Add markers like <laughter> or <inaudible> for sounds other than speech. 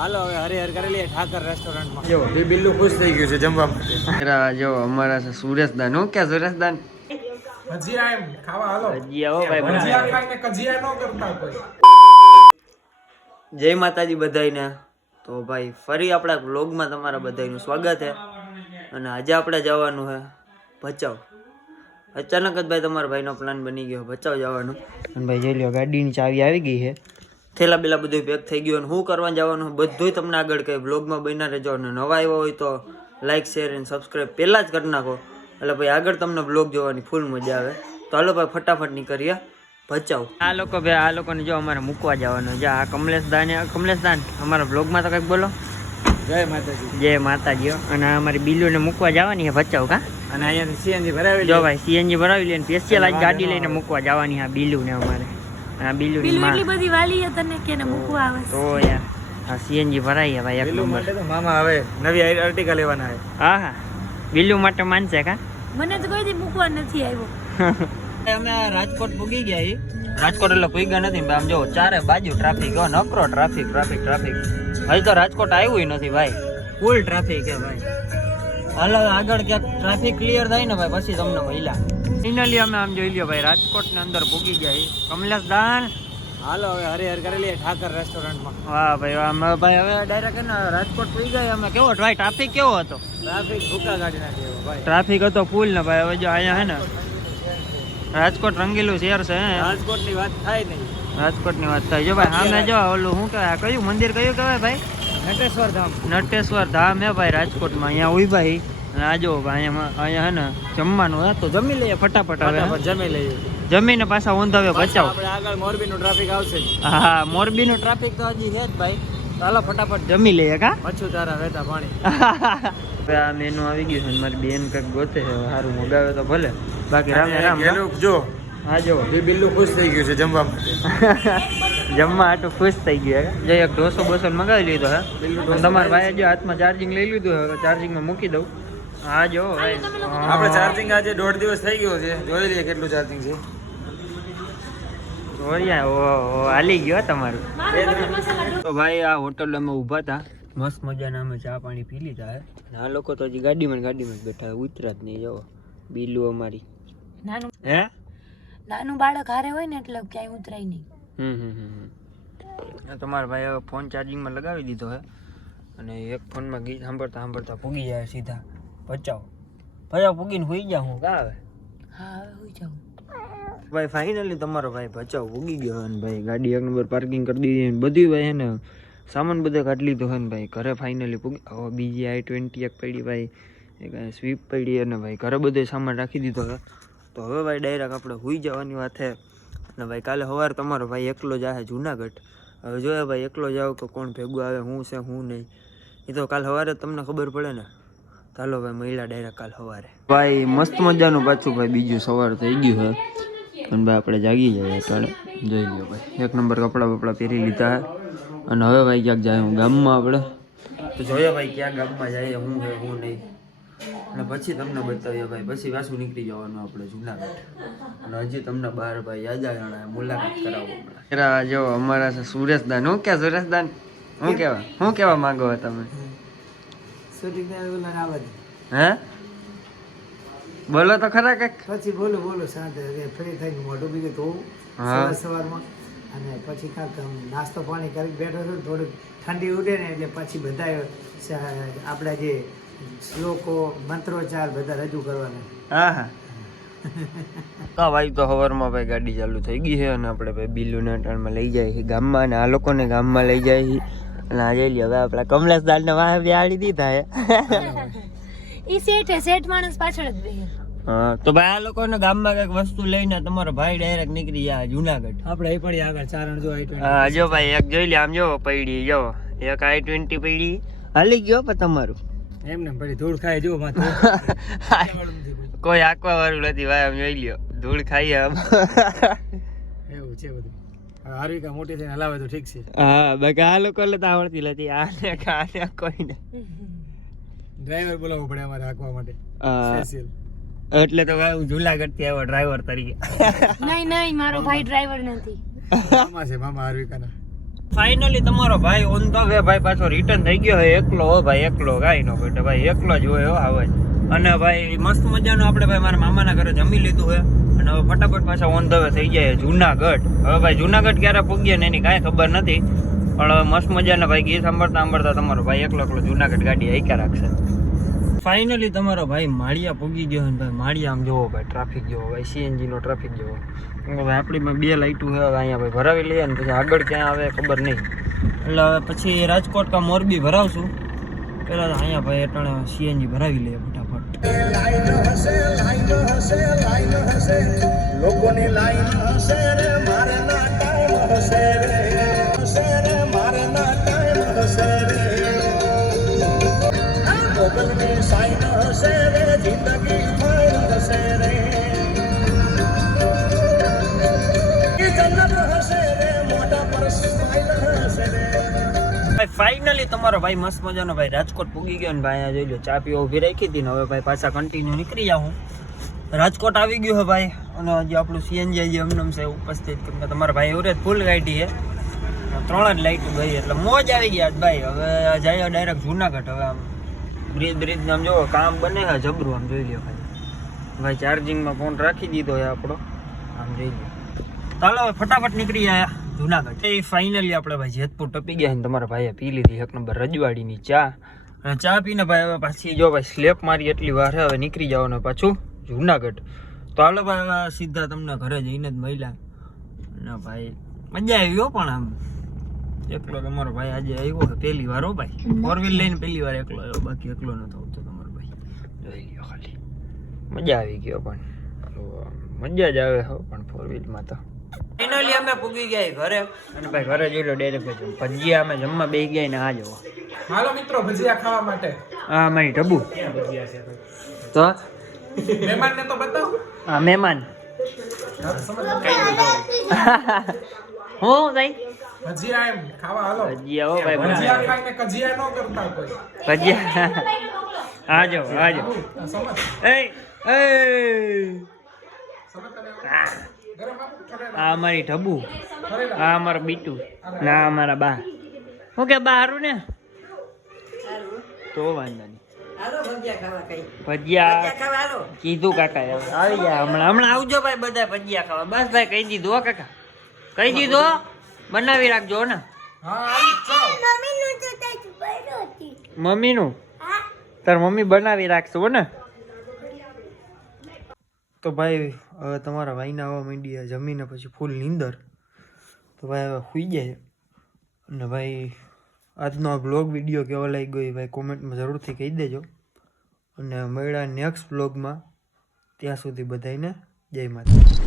હાલો હવે હરિહર કરેલી ઠાકર રેસ્ટોરન્ટમાં જો બી બિલ્લું ખુશ થઈ ગયું છે જમવા માટે. જો અમારા છે સુરેશદાન. હું ક્યાં સુરેશદાન? ભજીયા એમ ખાવા હાલો. ભજીયા હો ભાઈ ભજીયા ભજીયા. ખાઈને કજિયા ન કરતા કોઈ. જય માતાજી બધાયને. તો ભાઈ ફરી આપણા વ્લોગમાં તમારા બધાયનું સ્વાગત છે અને આજે આપણે જવાનું છે ભચાઉ. અચાનક જ ભાઈ તમારા ભાઈનો પ્લાન બની ગયો બચાવ જવાનું. અને ભાઈ જોઈ લ્યો ગાડીની ચાવી આવી ગઈ છે થેલા બેલા બધું પેક થઈ ગયું અને શું કરવા જવાનું બધું તમને આગળ કહે વ્લોગમાં બન્યા રહેજો અને નવા આવ્યા હોય તો લાઇક શેર અને સબસ્ક્રાઈબ પહેલાં જ કરી નાખો. એટલે ભાઈ આગળ તમને બ્લોગ જોવાની ફૂલ મજા આવે. તો હાલો ભાઈ ફટાફટ નીકળીએ. ભચાવ આ લોકો ભાઈ આ લોકોને જો અમારે મૂકવા જવાનું. જો આ કમલેશ દાન કમલેશ દાન અમારા બ્લોગમાં તો કંઈક બોલો. જય માતાજી. જય માતાજી અને અમારી બિલ્લુને મૂકવા જવાની છે ભચાવ કા? અને અહીંયાથી સીએનજી ભરાવી જો ભાઈ સીએનજી ભરાવી લઈને સ્પેશિયલ આજ ગાડી લઈને મૂકવા જવાની આ બિલ્લુને અમારે. આ બિલ્લુ માં. એટલી બધી વાલી છે તને કે મૂકવા આવે તો યાર આ સીએનજી ભરાઈ ભાઈ એક નંબર તો મામા હવે નવી અર્ટિકા લેવાના છે. હા હા. બિલ્લુ માટે માનશે કા? મને તો કોઈ દી મૂકવા નથી આવ્યો. <laughs> અમે રાજકોટ પૂગી ગયા છીએ રાજકોટ એટલે પૂગ્યા નથી આમ જો ચારે બાજુ ટ્રાફિક હો નકરો ટ્રાફિક ટ્રાફિક ટ્રાફિક હજી તો રાજકોટ આવ્યું નથી ભાઈ. ફૂલ ટ્રાફિક છે ભાઈ. હાલો આગળ ક્યાંક ટ્રાફિક ક્લિયર થાય ને ભાઈ પછી તમને મહિલા ફાઇનલી અમે આમ જોઈ લ્યો ભાઈ રાજકોટની અંદર ભૂગી ગયા કમલેશ દાન હાલો હવે હરિહર કરી લઈએ ઠાકર રેસ્ટોરન્ટમાં વાહ ભાઈ અમે ભાઈ હવે ડાયરેક્ટ ને રાજકોટ પહોંચી ગયા અમે કેવો ભાઈ ટ્રાફિક કેવો હતો? ટ્રાફિક ભૂકા ગાડી નાખી ભાઈ. ટ્રાફિક હતો ફૂલ ને ભાઈ હવે જો અહીંયા હે ને રાજકોટ રંગીલું શહેર છે હે. રાજકોટની વાત થાય નહીં. રાજકોટની વાત થાય. જો ભાઈ સામે જો ઓલું શું કહેવાય કયું મંદિર કયું કહેવાય ભાઈ? નટેશ્વર ધામ. નટેશ્વર ધામ હે ભાઈ રાજકોટમાં. અહીંયા ઊભા હી આ જો ભાઈ અહીંયા અહીંયા હે ને જમવાનું હે તો જમી લઈએ ફટાફટ હવે જમી લઈએ. જમીને પાછા ઊંધાવે બચાવ. આપણે આગળ મોરબીનું ટ્રાફિક આવશે. હા મોરબીનું ટ્રાફિક તો હજી છે જ ભાઈ. ચાલો ફટાફટ જમી લઈએ કા? પછી તારા વહેતા પાણી. <laughs> આ મેનુ આવી ગયું છે મારી બેન કંઈક ગોતે છે સારું મગાવે તો ભલે. બાકી રામે રામ જો હા જો. એ બિલ્લું ખુશ થઈ ગયું છે જમવા માટે. <laughs> જમવા આટલું ખુશ થઈ ગયું હે? જો એક ઢોસો બોસો મગાવી લીધો હે? તમારા ભાઈએ જો હાથમાં ચાર્જિંગ લઈ લીધું હવે ચાર્જિંગમાં મૂકી દઉં. હા જો ભાઈ આપણે ચાર્જિંગ આજે દોઢ દિવસ થઈ ગયો છે. જોઈ લઈએ કેટલું ચાર્જિંગ છે. જોરિયા ઓહો હાલી ગયો તમારું. તો ભાઈ આ હોટલ અમે ઊભા હતા મસ્ત મજાના અમે ચા પાણી પી લીધા હે. અને આ લોકો તો હજી ગાડીમાં ગાડીમાં જ બેઠા ઉતરા જ નહીં જો બીલું અમારી. નાનું હે? નાનું બાળક હારે હોય ને એટલે ક્યાંય ઉતરાય નહીં. હમ હમ હમ હમ. તમારા ભાઈ હવે ફોન ચાર્જિંગમાં લગાવી દીધો હે. અને એક ફોનમાં ગીત સાંભળતા સાંભળતા પૂગી જાય સીધા. બચાવ ભચાવ પૂગીને હોઈ ગયા હું. કા આવે હા હુઈ જાઉં. ભાઈ ફાઇનલી તમારો ભાઈ ભચાવ પૂગી ગયો અને ભાઈ. ગાડી એક નંબર પાર્કિંગ કરી દીધી ને બધી ભાઈ હે ને સામાન બધે કાઢી લીધો હોય ને ભાઈ. ઘરે ફાઇનલી પૂગી હવે બીજી આઈ ટ્વેન્ટી એક પડી ભાઈ. એક સ્વીપ પડી અને ભાઈ. ઘરે બધો સામાન રાખી દીધો હવે તો હવે ભાઈ ડાયરેક્ટ આપણે હોઈ જવાની વાત છે અને ભાઈ કાલે સવારે તમારો ભાઈ એકલો જાહે જુનાગઢ. હવે જોયા ભાઈ એકલો જાવ તો કોણ ભેગું આવે હું છે હું નહીં. એ તો કાલ સવારે તમને ખબર પડે ને. ચાલો ભાઈ મહિલા ડાયરેક્ટ કાલ સવારે. ભાઈ મસ્ત મજાનું પાછું ભાઈ બીજું સવાર થઈ ગયું હોય અને ભાઈ આપણે જાગી જઈએ અત્યારે. જોઈ લો ભાઈ એક નંબર કપડાં બપડા પહેરી લીધા હે અને હવે ભાઈ ક્યાંક જાય હું ગામમાં આપણે. તો જોઈએ ભાઈ ક્યાં ગામમાં જાય હું હે હું નહીં. અને પછી તમને બતાવીએ ભાઈ પછી પાછું નીકળી જવાનું આપણે જુનાગઢ. અને હજી તમને બહાર ભાઈ યાદ આવે મુલાકાત કરાવો જો અમારા છે સુરેશદાન હું ક્યાં સુરેશદાન હું કેવા હું કેવા માંગો છો તમે? હે? બોલો તો ખરા કંઈક. પછી બોલો બોલો સાંજે ફ્રી થઈને મોઢું બીજું તો સવાર સવારમાં. અને પછી કાંક નાસ્તો પાણી કરી બેઠો છું થોડીક ઠંડી ઉડે ને એટલે પછી બધા આપણા જે શ્લોકો મંત્રોચ્ચાર બધા રજૂ કરવાના. હા હા. હા ભાઈ તો સવારમાં ભાઈ ગાડી ચાલુ થઈ ગઈ છે અને આપણે ભાઈ બિલ્લુને અટાણમાં લઈ જાય છે ગામમાં અને આ લોકોને ગામમાં લઈ જાય છે. આ જઈ લ્યો હવે આપણા કમલેશ દાલને વાહ બેહાડી દીધા હે. ઈ સેટ હે સેટ માણસ પાછળ જ બેહે. હા તો ભાઈ આ લોકોને ગામમાં કંઈક વસ્તુ લઈને તમારો ભાઈ ડાયરેક્ટ નીકળી જાય જુનાગઢ. આપણે એ પડી આગળ ચારણ જો આઈ હા જો ભાઈ એક જોઈ લે આમ જો પડી જો. એક આઈ ટ્વેન્ટી પડી. હાલી ગયો પણ તમારું. એમને પડી ધૂળ ખાય જો માથે <laughs> કોઈ આંકવા વાળું નથી ભાઈ આમ જોઈ લ્યો. ધૂળ ખાઈએ આમ. એવું છે બધું. હાર્વિકા મોટી થઈને હલાવે તો ઠીક છે. હા બાકી આ લોકો તો આવડતી નથી. આને કોઈને ડ્રાઈવર બોલાવવો પડે અમારે હાંકવા માટે. સ્પેશિયલ એટલે તો હું જુનાગઢથી આવ્યો ડ્રાઈવર તરીકે. નહીં નહીં મારો ભાઈ ડ્રાઈવર નથી. મામા છે મામા હાર્વિકાના. ફાઇનલી તમારો ભાઈ ઓન ધ વે ભાઈ પાછો રિટર્ન થઈ ગયો હોય એકલો હો ભાઈ એકલો ગાય નો બેટા ભાઈ એકલો જ હોય હો આવે અને ભાઈ મસ્ત મજાનું આપણે ભાઈ મારા મામાના ઘરે જમી લીધું હોય અને હવે ફટાફટ પાછા ઓન ધ થઈ જાય જુનાગઢ. હવે ભાઈ જુનાગઢ ક્યારે પૂગીએ ને એની કાંઈ ખબર નથી, પણ હવે મસ્ત મજાના ભાઈ ગીત સાંભળતા સાંભળતા તમારો ભાઈ એકલો એકલો જુનાગઢ ગાડી આઈકા રાખશે. ફાઇનલી તમારો ભાઈ માળિયા પૂગી ગયો અને ભાઈ, માળિયા આમ જોવો ભાઈ ટ્રાફિક જોવો, ભાઈ સીએનજીનો ટ્રાફિક જોવો. ભાઈ આપણીમાં બે લાઇટું છે અહીંયા ભાઈ ભરાવી લઈએ ને પછી આગળ ક્યાં આવે ખબર નહીં. એટલે હવે પછી રાજકોટ કા મોરબી ભરાવશું. પહેલાં અહીંયા ભાઈ અટાણે સીએનજી ભરાવી લઈએ. લોકોની લાઈન હશે રે ફાઇનલી તમારો ભાઈ મસ્ત મજાનો ભાઈ રાજકોટ પૂગી ગયો ને ભાઈ જોઈ લો, ચા પીવા ઊભી રાખી હતી ને હવે ભાઈ પાછા કન્ટિન્યુ નીકળી જાઉં રાજકોટ આવી ગયું હે ભાઈ, અને હજી આપણું સીએનજી હજી અમનમ છે ઉપસ્થિત, કેમ તમારા ભાઈ એવરેજ ફૂલ ગાડી છે ત્રણ જ લાઈટ ગઈ, એટલે મોજ આવી ગયા ભાઈ. હવે જાય ડાયરેક્ટ જુનાગઢ, હવે આમ બ્રિજ બ્રિજ આમ જો કામ બને છે જબરું, આમ જોઈ લ્યો ભાઈ. ભાઈ ચાર્જિંગમાં ફોન રાખી દીધો છે આપણો. આમ જોઈ લો. ચાલો હવે ફટાફટ નીકળી ગયા જુનાગઢ. એ ફાઇનલી આપણે ભાઈ જેતપુર ટપી ગયા ને તમારા ભાઈએ પી લીધી એક નંબર રજવાડીની ચા. અને ચા પીને ભાઈ હવે પાછી જો ભાઈ સ્લેપ મારી એટલી વાર હવે નીકળી જવાનું પાછું જુનાગઢ. તો હાલો ભાઈ સીધા તમને ઘરે જઈને જ મળ્યા. અને ભાઈ મજા આવી હો પણ આમ. એકલો તમારો ભાઈ આજે આવ્યો છે પહેલી વાર હો ભાઈ. ફોર વ્હીલ લઈને પહેલી વાર એકલો આવ્યો બાકી એકલો નતો આવતો તમારો ભાઈ. જોઈ ગયો ખાલી. મજા આવી ગયો પણ. મજા જ આવે હો પણ ફોર વ્હીલમાં તો. ફાઇનલી અમે પૂગી ગયા ઘરે. અને ભાઈ ઘરે જોઈ લો ડાયરેક્ટ ભજીયા અમે જમવા બે ગયા ને આ જોવો હાલો મિત્રો ભજીયા ખાવા માટે. આ મારી ઢબુ. તો? મહેમાનને તો બતાવો. આ મહેમાન. <laughs> હું ભાઈ? ભજીયા એમ. ખાવા હાલો. ભજીયા હો ભાઈ ભજીયા. ખાઈને કજિયા ન કરતા કોઈ. ભજીયા. આજો આજો સમજ. એ એ. સમજ તને આ અમારી ઢબુ. આ અમારા બીટુ. ના અમારા બા. હું કે બા, હારું ને? તો વાંધો નહીં. ભજીયા કીધું કાકા આવી ગયા હમણાં. હમણાં આવજો ભાઈ બધા ભજીયા ખાવા. બસ ભાઈ કહી દીધું હો કાકા. કહી દીધો બનાવી રાખજો ને. મમ્મી નું તાર મમ્મી બનાવી રાખશું ને. તો ભાઈ હવે તમારા ભાઈને આવવા માંડ્યા જમીને પછી ફૂલ નીંદર. તો ભાઈ હવે સુઈ જાય. અને ભાઈ આજનો આ બ્લોગ વીડિયો કેવો લાગી ગયો ભાઈ કોમેન્ટમાં જરૂરથી કહી દેજો. અને મળ્યા નેક્સ્ટ બ્લોગમાં ત્યાં સુધી બધાને જય માતા